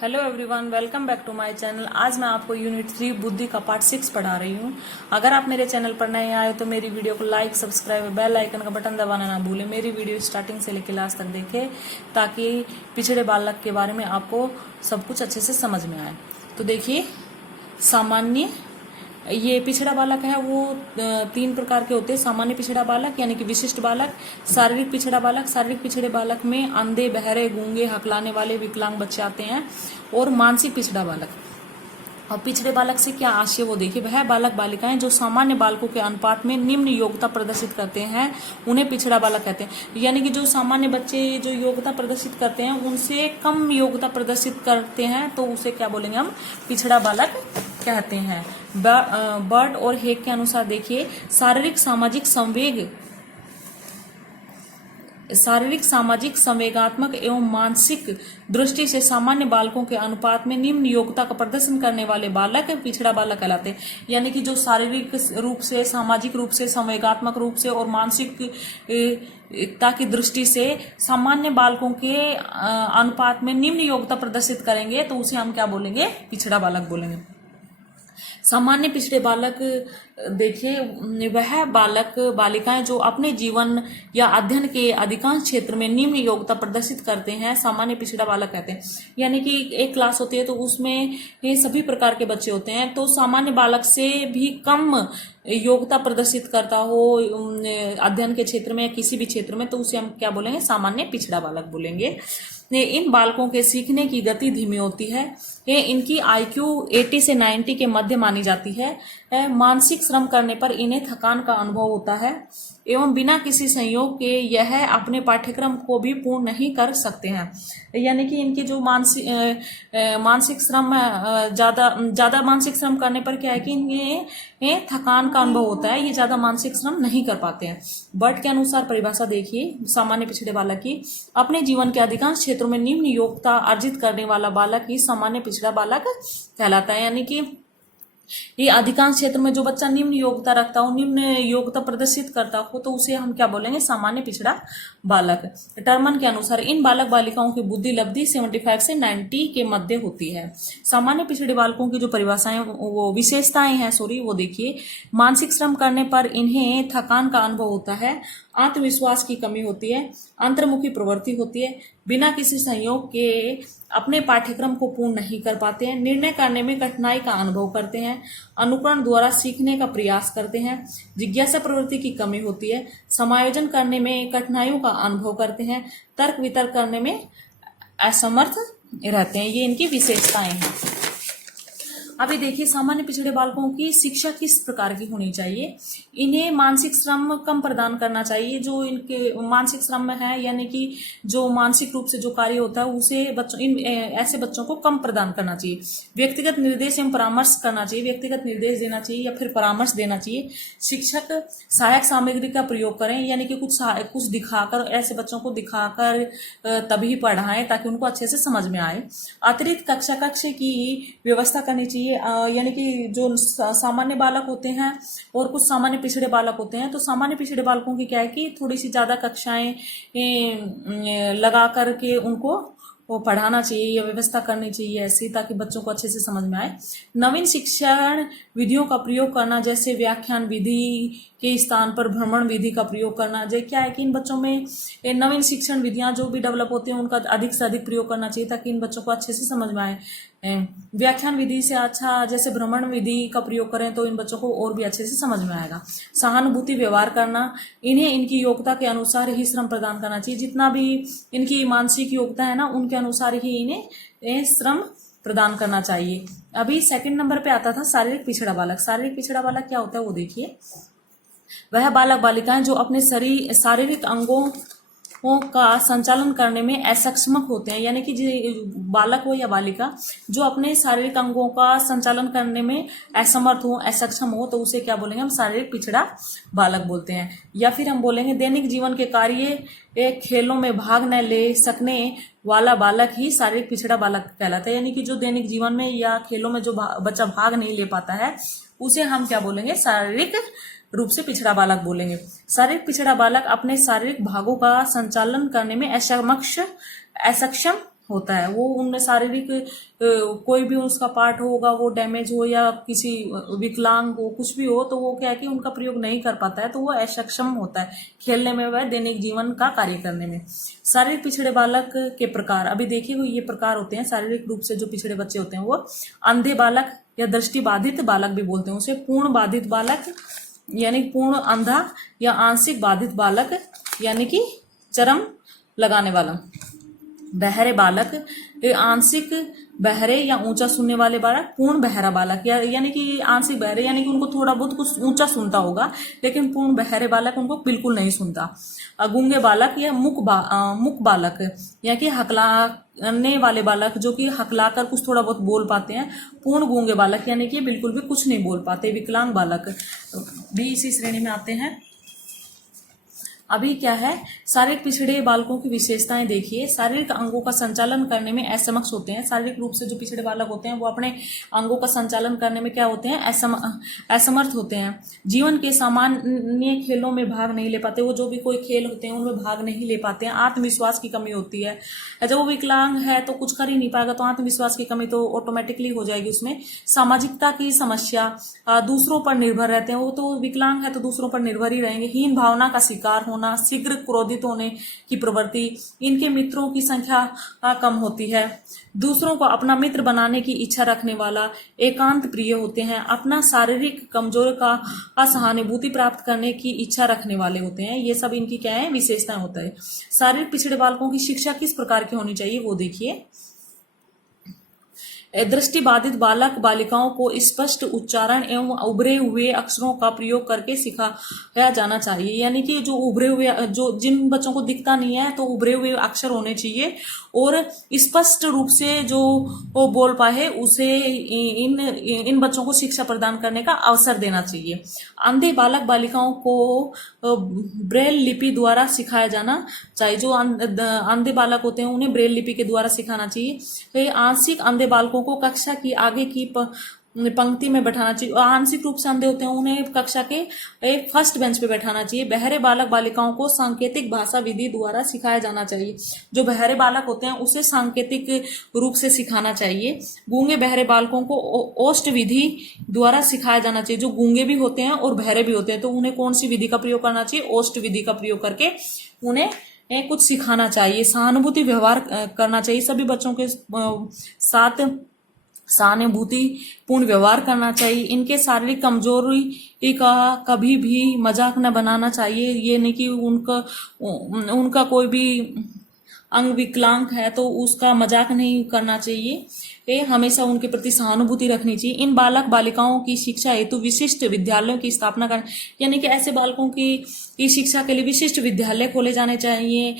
Hello everyone, welcome back to my channel. आज मैं आपको यूनिट 3 बुद्धि का पार्ट 6 पढ़ा रही हूँ। अगर आप मेरे चैनल पर नए आए तो मेरी वीडियो को लाइक, सब्सक्राइब और बेल आइकन का बटन दबाना ना भूलें। मेरी वीडियो स्टार्टिंग से लेकर लास्ट तक देखें ताकि पिछड़े बालक के बारे में आपको सब कुछ अच्छे से समझ में आए। तो देखिए, सामान्य ये पिछड़ा बालक है वो तीन प्रकार के होते हैं। सामान्य पिछड़ा बालक यानी कि विशिष्ट बालक, शारीरिक पिछड़ा बालक, शारीरिक पिछड़े बालक में अंधे, बहरे, गूंगे, हकलाने वाले, विकलांग बच्चे आते हैं, और मानसिक पिछड़ा बालक। और पिछड़े बालक से क्या आशय वो देखिए, वह बालक बालिकाएं जो सामान्य बालकों के अनुपात में निम्न योग्यता प्रदर्शित करते हैं उन्हें पिछड़ा बालक कहते हैं। यानी कि जो सामान्य बच्चे जो योग्यता प्रदर्शित करते हैं उनसे कम योग्यता प्रदर्शित करते हैं तो उसे क्या बोलेंगे हम, पिछड़ा बालक कहते हैं। बर्ड और हेग के अनुसार देखिए, शारीरिक सामाजिक संवेगात्मक एवं मानसिक दृष्टि से सामान्य बालकों के अनुपात में निम्न योग्यता का प्रदर्शन करने वाले बालक पिछड़ा बालक कहलाते हैं। यानी कि जो शारीरिक रूप से, सामाजिक रूप से, संवेगात्मक रूप से और मानसिकता की दृष्टि से सामान्य बालकों के अनुपात में निम्न योग्यता प्रदर्शित करेंगे तो उसे हम क्या बोलेंगे, पिछड़ा बालक बोलेंगे। सामान्य पिछड़े बालक देखिए, वह बालक बालिकाएं जो अपने जीवन या अध्ययन के अधिकांश क्षेत्र में निम्न योग्यता प्रदर्शित करते हैं सामान्य पिछड़ा बालक कहते हैं। यानी कि एक क्लास होती है तो उसमें ये सभी प्रकार के बच्चे होते हैं, तो सामान्य बालक से भी कम योग्यता प्रदर्शित करता हो अध्ययन के क्षेत्र में या किसी भी क्षेत्र में तो उसे हम क्या बोलेंगे, सामान्य पिछड़ा बालक बोलेंगे। इन बालकों के सीखने की गति धीमी होती है। इनकी IQ 80 से 90 के मध्य मानी जाती है। मानसिक श्रम करने पर इन्हें थकान का अनुभव होता है एवं बिना किसी संयोग के यह अपने पाठ्यक्रम को भी पूर्ण नहीं कर सकते हैं। यानी कि इनकी जो मानसिक श्रम ज्यादा मानसिक श्रम करने पर क्या है कि इन्हें थकान का अनुभव होता है, ये ज्यादा मानसिक श्रम नहीं कर पाते हैं। बर्ट के अनुसार परिभाषा देखिए सामान्य पिछड़े बालक की, अपने जीवन के अधिकांश क्षेत्रों में निम्न योग्यता अर्जित करने वाला बालक ही सामान्य पिछड़ा बालक कहलाता है। यानी कि ये अधिकांश क्षेत्र में जो बच्चा निम्न योग्यता रखता हो, निम्न योग्यता प्रदर्शित करता हो तो उसे हम क्या बोलेंगे, सामान्य पिछड़ा बालक। टर्मन के अनुसार इन बालक बालिकाओं की बुद्धि लब्धि 75 से 90 के मध्य होती है। सामान्य पिछड़े बालकों की जो परिभाषाएं वो विशेषताएं हैं वो देखिए, मानसिक श्रम करने पर इन्हें थकान का अनुभव होता है, आत्मविश्वास की कमी होती है, अंतर्मुखी प्रवृत्ति होती है, बिना किसी संयोग के अपने पाठ्यक्रम को पूर्ण नहीं कर पाते हैं, निर्णय करने में कठिनाई का अनुभव करते हैं, अनुकरण द्वारा सीखने का प्रयास करते हैं, जिज्ञासा प्रवृत्ति की कमी होती है, समायोजन करने में कठिनाइयों का अनुभव करते हैं, तर्क वितर्क करने में असमर्थ रहते हैं। ये इनकी विशेषताएं हैं। अभी देखिए, सामान्य पिछड़े बालकों की शिक्षा किस प्रकार की होनी चाहिए। इन्हें मानसिक श्रम कम प्रदान करना चाहिए। जो इनके मानसिक श्रम में है यानी कि जो मानसिक रूप से जो कार्य होता है उसे ऐसे बच्चों को कम प्रदान करना चाहिए। व्यक्तिगत निर्देश एवं परामर्श करना चाहिए, व्यक्तिगत निर्देश देना चाहिए या फिर परामर्श देना चाहिए। शिक्षक सहायक सामग्री का प्रयोग करें, यानी कि कुछ दिखाकर, ऐसे बच्चों को दिखाकर तभी पढ़ाएं ताकि उनको अच्छे से समझ में आए। अतिरिक्त कक्ष की व्यवस्था करनी चाहिए। यानी कि जो सामान्य बालक होते हैं और कुछ सामान्य पिछड़े बालक होते हैं, तो सामान्य पिछड़े बालकों की क्या है कि थोड़ी सी ज्यादा कक्षाएं लगा करके उनको वो पढ़ाना चाहिए या व्यवस्था करनी चाहिए ऐसी, ताकि बच्चों को अच्छे से समझ में आए। नवीन शिक्षण विधियों का प्रयोग करना, जैसे व्याख्यान विधि के स्थान पर भ्रमण विधि का प्रयोग करना। जो क्या है कि इन बच्चों में नवीन शिक्षण विधियां जो भी डेवलप होती हैं उनका अधिक से अधिक प्रयोग करना चाहिए ताकि इन बच्चों को अच्छे से समझ में आए। व्याख्यान विधि से अच्छा जैसे भ्रमण विधि का प्रयोग करें तो इन बच्चों को और भी अच्छे से समझ में आएगा। सहानुभूति व्यवहार करना, इन्हें इनकी योग्यता के अनुसार ही श्रम प्रदान करना चाहिए। जितना भी इनकी मानसिक योग्यता है ना, उनके अनुसार ही इन्हें श्रम प्रदान करना चाहिए। अभी सेकंड नंबर पे आता था शारीरिक पिछड़ा बालक। शारीरिक पिछड़ा बालक क्या होता है वो देखिए, वह बालक बालिकाएं जो अपने शारीरिक अंगों का संचालन करने में असक्षम होते हैं। यानी कि बालक हो या बालिका जो अपने शारीरिक अंगों का संचालन करने में असमर्थ हो, असक्षम हो, तो उसे क्या बोलेंगे, हम शारीरिक पिछड़ा बालक बोलते हैं। या फिर हम बोलेंगे दैनिक जीवन के कार्य खेलों में भाग न ले सकने वाला बालक ही शारीरिक पिछड़ा बालक कहलाता है। यानी कि जो दैनिक जीवन में या खेलों में जो बच्चा भाग नहीं ले पाता है उसे हम क्या बोलेंगे, शारीरिक रूप से पिछड़ा बालक बोलेंगे। शारीरिक पिछड़ा बालक अपने शारीरिक भागों का संचालन करने में असक्षम होता है, वो उनमें शारीरिक कोई भी उसका पार्ट होगा वो डैमेज हो या किसी विकलांग हो, कुछ भी हो, तो वो क्या है कि उनका प्रयोग नहीं कर पाता है, तो वो अक्षम होता है खेलने में, वह दैनिक जीवन का कार्य करने में। शारीरिक पिछड़े बालक के प्रकार, अभी देखिए ये प्रकार होते हैं शारीरिक रूप से जो पिछड़े बच्चे होते हैं, वो अंधे बालक या दृष्टि बाधित बालक भी बोलते हैं उसे, पूर्ण बाधित बालक यानी पूर्ण अंधा, या आंशिक बाधित बालक यानी कि चरम लगाने वाला, बहरे बालक, आंशिक बहरे या ऊंचा सुनने वाले बालक, पूर्ण बहरा बालक यानी कि आंशिक बहरे यानी कि उनको थोड़ा बहुत कुछ ऊंचा सुनता होगा, लेकिन पूर्ण बहरे बालक उनको बिल्कुल नहीं सुनता। गूंगे बालक या मुक बालक या कि हकलाने वाले बालक जो कि हकलाकर कुछ थोड़ा बहुत बोल पाते हैं। पूर्ण गूंगे बालक यानी कि बिल्कुल भी कुछ नहीं बोल पाते। विकलांग बालक भी इसी श्रेणी में आते हैं। अभी क्या है, शारीरिक पिछड़े बालकों की विशेषताएं देखिए। शारीरिक अंगों का संचालन करने में असमर्थ होते हैं। शारीरिक रूप से जो पिछड़े बालक होते हैं वो अपने अंगों का संचालन करने में क्या होते हैं, असमर्थ होते हैं। जीवन के सामान्य खेलों में भाग नहीं ले पाते, वो जो भी कोई खेल होते हैं उनमें भाग नहीं ले पाते हैं। आत्मविश्वास की कमी होती है। जब वो विकलांग है तो कुछ कर ही नहीं पाएगा, तो आत्मविश्वास की कमी तो ऑटोमेटिकली हो जाएगी उसमें। सामाजिकता की समस्या, दूसरों पर निर्भर रहते हैं, वो तो विकलांग है तो दूसरों पर निर्भर ही रहेंगे। हीन भावना का शिकार होना, शीघ्र क्रोधित होने की प्रवृत्ति, इनके मित्रों की संख्या कम होती है। दूसरों को अपना मित्र बनाने की इच्छा रखने वाला, एकांत प्रिय होते हैं। अपना शारीरिक कमजोर का सहानुभूति प्राप्त करने की इच्छा रखने वाले होते हैं। ये सब इनकी क्या है, विशेषताएं होता है। शारीरिक पिछड़े बालकों की शिक्षा किस प्रकार की होनी चाहिए वो देखिए। दृष्टि बाधित बालक बालिकाओं को स्पष्ट उच्चारण एवं उभरे हुए अक्षरों का प्रयोग करके सिखाया जाना चाहिए। यानी कि जो उभरे हुए, जो जिन बच्चों को दिखता नहीं है तो उभरे हुए अक्षर होने चाहिए और स्पष्ट रूप से जो वो बोल पाए, उसे इन बच्चों को शिक्षा प्रदान करने का अवसर देना चाहिए। अंधे बालक बालिकाओं को ब्रेल लिपि द्वारा सिखाया जाना चाहिए। जो अंधे बालक होते हैं उन्हें ब्रेल लिपि के द्वारा सिखाना चाहिए। आंशिक अंधे बालकों को कक्षा की आगे की पंक्ति में बैठाना चाहिए। आंशिक रूप से अंधे होते हैं उन्हें कक्षा के एक फर्स्ट बेंच पे बैठाना चाहिए। बहरे बालक बालिकाओं को सांकेतिक भाषा विधि द्वारा सिखाया जाना चाहिए। जो बहरे बालक होते हैं उसे सांकेतिक रूप से सिखाना चाहिए। गूंगे बहरे बालकों को ओष्ठ विधि द्वारा सिखाया जाना चाहिए। जो गूंगे भी होते हैं और बहरे भी होते हैं तो उन्हें कौन सी विधि का प्रयोग करना चाहिए, ओष्ठ विधि का प्रयोग करके उन्हें कुछ सिखाना चाहिए। सहानुभूति व्यवहार करना चाहिए। सभी बच्चों के साथ सहानुभूति पूर्ण व्यवहार करना चाहिए। इनके शारीरिक कमजोरी का कभी भी मजाक न बनाना चाहिए। ये नहीं कि उनका कोई भी अंग विकलांग है तो उसका मजाक नहीं करना चाहिए। हमेशा उनके प्रति सहानुभूति रखनी चाहिए। इन बालक बालिकाओं की शिक्षा हेतु विशिष्ट विद्यालयों की स्थापना करना, यानी कि ऐसे बालकों की शिक्षा के लिए विशिष्ट विद्यालय खोले जाने चाहिए।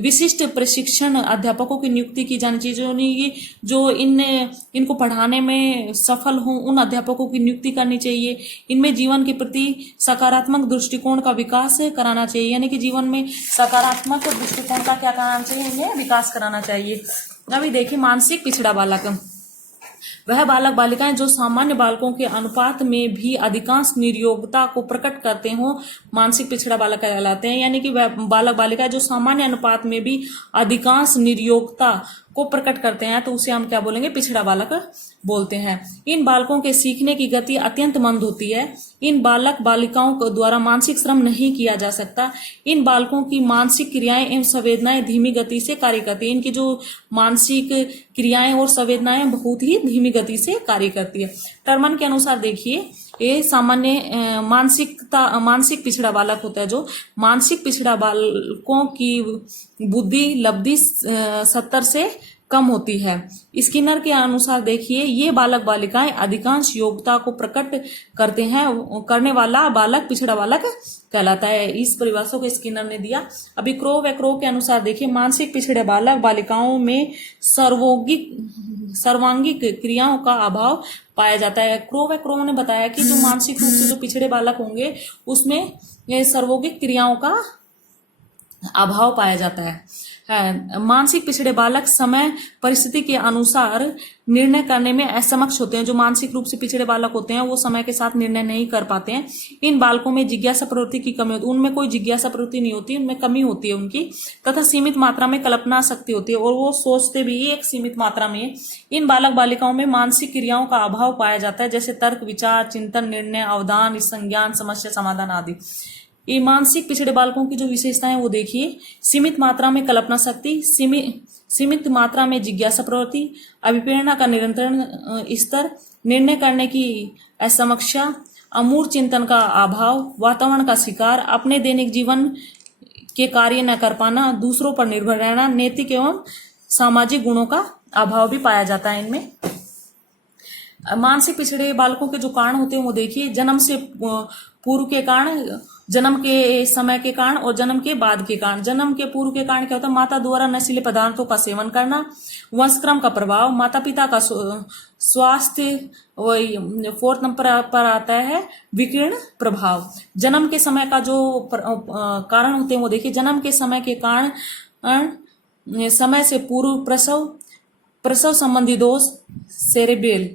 विशिष्ट प्रशिक्षण अध्यापकों की नियुक्ति की जानी चाहिए। जो इनको पढ़ाने में सफल हों उन अध्यापकों की नियुक्ति करनी चाहिए। इनमें जीवन के प्रति सकारात्मक दृष्टिकोण का विकास कराना चाहिए। यानी कि जीवन में सकारात्मक दृष्टिकोण का क्या कराना चाहिए, इन्हें विकास कराना चाहिए। अभी देखिए मानसिक पिछड़ा बालक, वह बालक बालिकाएं जो सामान्य बालकों के अनुपात में भी अधिकांश निर्योग्यता को प्रकट करते हो, मानसिक पिछड़ा बालक कहलाते हैं। यानी कि वह बालक बालिकाएं जो सामान्य अनुपात में भी अधिकांश निर्योग्यता को प्रकट करते हैं तो उसे हम क्या बोलेंगे, पिछड़ा बालक बोलते हैं। इन बालकों के सीखने की गति अत्यंत मंद होती है। इन बालक बालिकाओं को द्वारा मानसिक श्रम नहीं किया जा सकता। इन बालकों की मानसिक क्रियाएं एवं संवेदनाएं धीमी गति से कार्य करती है। इनकी जो मानसिक क्रियाएं और संवेदनाएं बहुत ही धीमी गति से कार्य करती है। टर्मन के अनुसार देखिए, ये सामान्य मानसिक पिछड़ा बालक होता है। जो मानसिक पिछड़ा बालकों की बुद्धि लब्धि 70 से कम होती है। स्किनर के अनुसार देखिए, ये बालक बालिकाएं अधिकांश योग्यता को प्रकट करने वाला बालक पिछड़ा बालक कहलाता है। इस परिभाषा को स्किनर ने दिया। अभी क्रो व क्रो के अनुसार देखिए, मानसिक पिछड़े बालक बालिकाओं में सर्वांगिक क्रियाओं का अभाव पाया जाता है। क्रो व क्रो ने बताया कि जो मानसिक रूप से जो पिछड़े बालक होंगे उसमें सर्वोगिक क्रियाओं का अभाव पाया जाता है। मानसिक पिछड़े बालक समय परिस्थिति के अनुसार निर्णय करने में असमक्ष होते हैं। जो मानसिक रूप से पिछड़े बालक होते हैं वो समय के साथ निर्णय नहीं कर पाते हैं। इन बालकों में जिज्ञासा प्रवृत्ति की कमी होती है, उनमें कोई जिज्ञासा प्रवृत्ति नहीं होती, उनमें कमी होती है उनकी, तथा सीमित मात्रा में कल्पना शक्ति होती है और वो सोचते भी एक सीमित मात्रा में है। इन बालक बालिकाओं में मानसिक क्रियाओं का अभाव पाया जाता है, जैसे तर्क, विचार, चिंतन, निर्णय, अवधान, संज्ञान, समस्या समाधान आदि। ये मानसिक पिछड़े बालकों की जो विशेषताएं वो देखिए, सीमित मात्रा में कल्पना शक्ति, सीमित मात्रा में जिज्ञासा प्रवृत्ति, अभिप्रेरणा का निरंतर स्तर, निर्णय करने की असमक्षा, अमूर्त चिंतन का अभाव, वातावरण का शिकार, अपने दैनिक जीवन के कार्य न कर पाना, दूसरों पर निर्भर रहना, नैतिक एवं सामाजिक गुणों का अभाव भी पाया जाता है इनमें। मानसिक पिछड़े बालकों के जो कारण होते हैं वो देखिए, जन्म से पूर्व के कारण, जन्म के समय के कारण और जन्म के बाद के कारण। जन्म के पूर्व के कारण क्या होता है? माता द्वारा नशीले पदार्थों का सेवन करना, वंशक्रम का प्रभाव, माता पिता का स्वास्थ्य, वही 4 नंबर पर आता है विकिरण प्रभाव। जन्म के समय का जो कारण होते हैं वो देखिए, जन्म के समय के कारण समय से पूर्व प्रसव संबंधी दोष, सेरेब्रल